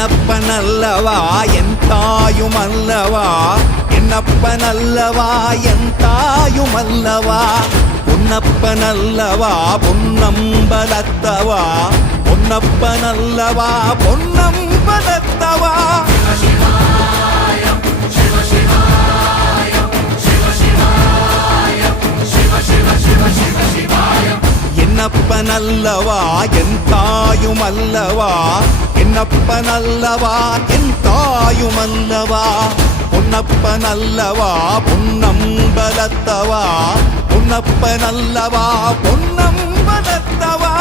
என்னப்பனல்லவா என் தாயுமல்லவா, என்னப்பனல்லவா என் தாயுமல்லவா, பொன்னப்பனல்லவா பொன்னம்பலத்தவா, பொன்னப்பனல்லவா பொன்னம்பலத்தவா. என்னப்பனல்லவா என் தாயுமல்லவா, என்னப்பனல்லவா என் தாயுமல்லவா, பொன்னப்பனல்லவா பொன்னம்பலத்தவா, பொன்னப்பனல்லவா பொன்னம்பலத்தவா.